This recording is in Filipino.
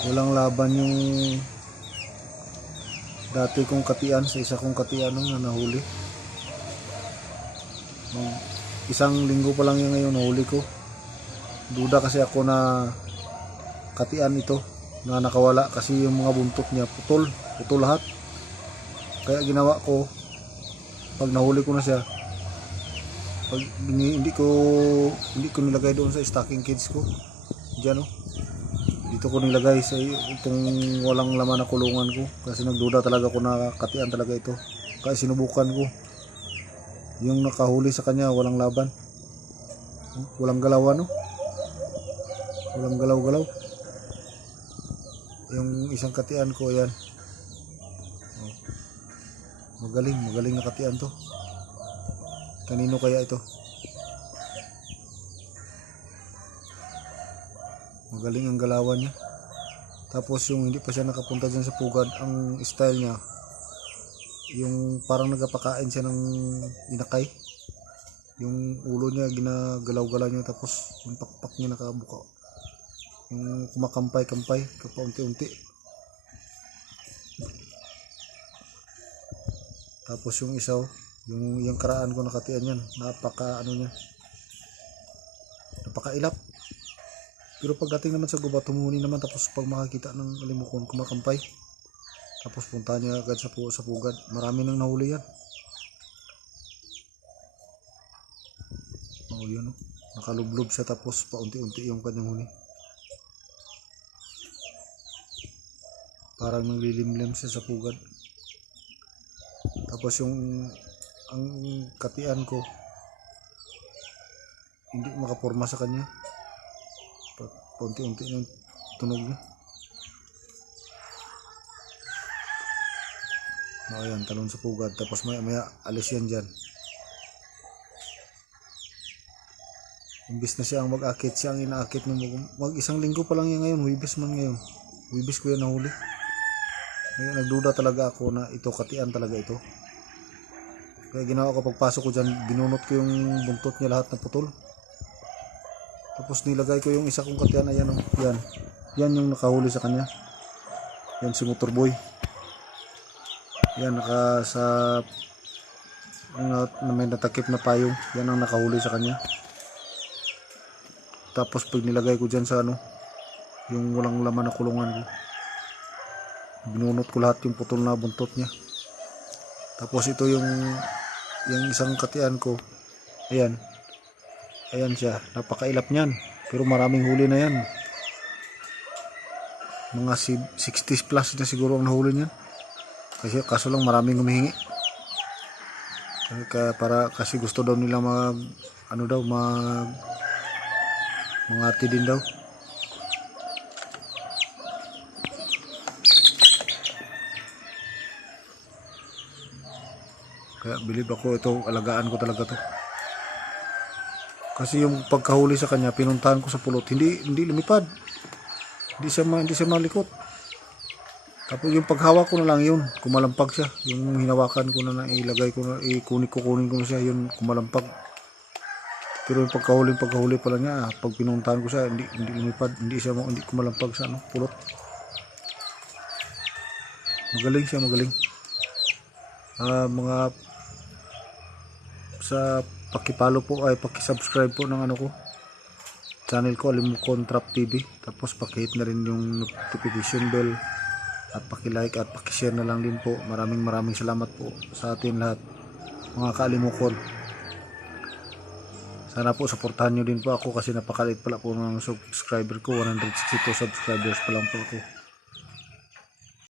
Walang laban yung dati kong katian sa isa kong katian na nahuli. Isang linggo pa lang yung ngayon nahuli ko. Duda kasi ako na katian ito na nakawala kasi yung mga buntot niya putol lahat. Kaya ginawa ko, pag nahuli ko na siya, pag hindi ko nilagay doon sa stocking cage ko diyan, dito ko nilagay sa itong walang laman na kulungan ko kasi nagduda talaga ako na katian talaga ito. Kaya sinubukan ko yung nakahuli sa kanya, walang laban, walang galaw, walang galaw yung isang katian ko. Ayan, magaling na katian to. Kanino kaya ito? Magaling ang galawan niya. Tapos yung hindi pa siya nakapunta dyan sa pugad, ang style niya yung parang nagpapakain siya ng inakay. Yung ulo niya ginagalaw-galaw niya, tapos yung pakpak niya nakabuka, yung kumakampay-kampay kapaunti-unti. Tapos yung isa, yung karaan ko nakatian yan, napakailap. Pero pagdating naman sa gubat, tumuni naman. Tapos pag makakita ng alimukon, kumakampay. Tapos punta niya agad sa pugad. Marami nang nahuli yan. Yun, nakalublob siya, tapos paunti-unti yung kanyang huli. Parang nanglilimlim siya sa pugad. Tapos ang katian ko hindi makaporma sa kanya. Paunti-unti yung tunog niya. Ayan, talon sa pugad. Tapos maya alis yan dyan. Imbis na siya ang mag-akit, siya ang inaakit ng isang linggo pa lang yan ngayon. Huwibis man ngayon. Huwibis ko yan nahuli. Ngayon nagduda talaga ako na ito katian talaga ito. Kaya ginawa ko, pagpasok ko dyan, binunot ko yung buntot niya lahat na putol. Tapos nilagay ko yung isa kong katian. Ayan, yan yung nakahuli sa kanya. Yan si Motorboy. Yan may natakip na payong. Yan ang nakahuli sa kanya. Tapos pag nilagay ko dyan sa yung walang laman na kulungan ko, binunot ko lahat yung putol na buntot niya. Tapos ito yung isang katian ko. Ayan siya, napakailap niyan, pero maraming huli na yan. Mga 60 plus na siguro ang nahuli niyan. Kaso lang maraming humihingi. Kasi gusto daw nila mangati din daw. Kaya bilib ako, ito alagaan ko talaga to. Kasi yung pagkahuli sa kanya, pinuntahan ko sa pulot, hindi lumipad. Hindi siya malikot. Tapos yung paghawak ko na lang yun, kumalampag siya. Yung hinawakan ko na ilagay ko na, kunin ko na siya, yun kumalampag. Pero yung pagkahuli pala niya, pag pinuntahan ko siya, hindi lumipad, hindi kumalampag sa pulot. Magaling siya. Mga sa pakipalo po ay pakisubscribe po ng channel ko, Alimukon Trap TV. Tapos pakihit na rin yung notification bell at pakilike at pakishare na lang din po. Maraming salamat po sa atin lahat, mga kaalimukon. Sana po suportahan nyo din po ako kasi napakaliit pala po ng subscriber ko. 162 subscribers pa lang po ako.